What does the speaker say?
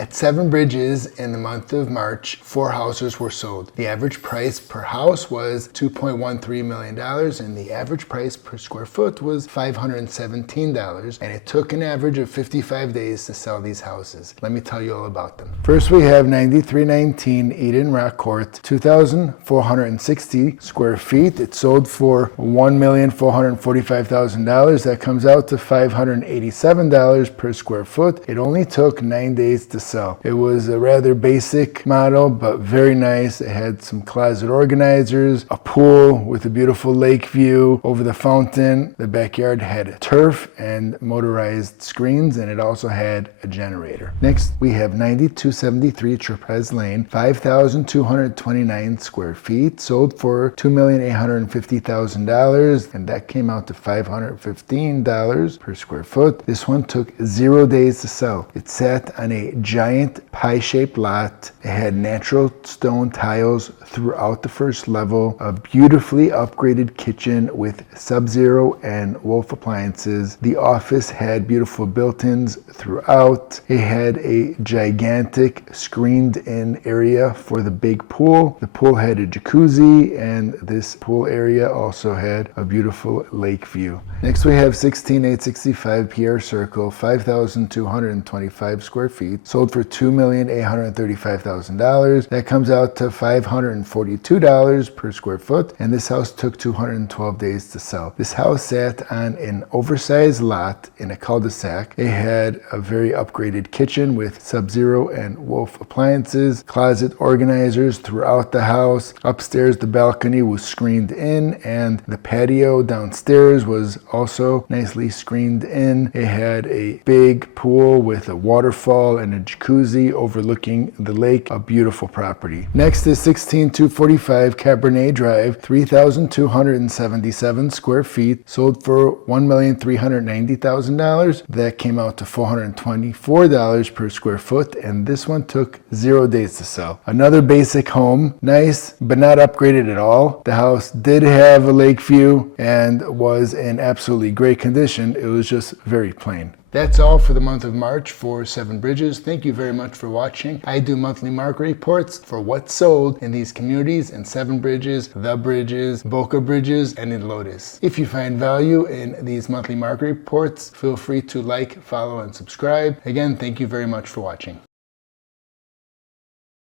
At Seven Bridges in the month of March, 4 houses were sold. The average price per house was $2.13 million and the average price per square foot was $517, and it took an average of 55 days to sell these houses. Let me tell you all about them. First, we have 9319 Eden Rock Court, 2,460 square feet. It sold for $1,445,000. That comes out to $587 per square foot. It only took 9 days to sell. It was a rather basic model, but very nice. It had some closet organizers, a pool with a beautiful lake view over the fountain. The backyard had turf and motorized screens, and it also had a generator. Next, we have 9273 Trapez Lane, 5,229 square feet, sold for $2,850,000, and that came out to $515 per square foot. This one took 0 days to sell. It sat on a giant pie-shaped lot. It had natural stone tiles throughout the first level, a beautifully upgraded kitchen with Sub-Zero and Wolf appliances. The office had beautiful built-ins throughout. It had a gigantic screened-in area for the big pool. The pool had a jacuzzi, and this pool area also had a beautiful lake view. Next, we have 16865 Pierre Circle, 5,225 square feet, sold for $2,835,000. That comes out to $542 per square foot, and this house took 212 days to sell. This house sat on an oversized lot in a cul-de-sac. It had a very upgraded kitchen with Sub-Zero and Wolf appliances, closet organizers throughout the house. Upstairs, the balcony was screened in, and the patio downstairs was also nicely screened in. It had a big pool with a waterfall and a jacuzzi overlooking the lake, a beautiful property. Next is 16245 Cabernet Drive, 3,277 square feet, sold for $1,390,000. That came out to $424 per square foot, and this one took 0 days to sell. Another basic home, nice but not upgraded at all. The house did have a lake view and was in absolutely great condition. It was just very plain. That's all for the month of March for Seven Bridges. Thank you very much for watching. I do monthly market reports for what's sold in these communities in Seven Bridges, The Bridges, Boca Bridges, and in Lotus. If you find value in these monthly market reports, feel free to like, follow, and subscribe. Again, thank you very much for watching.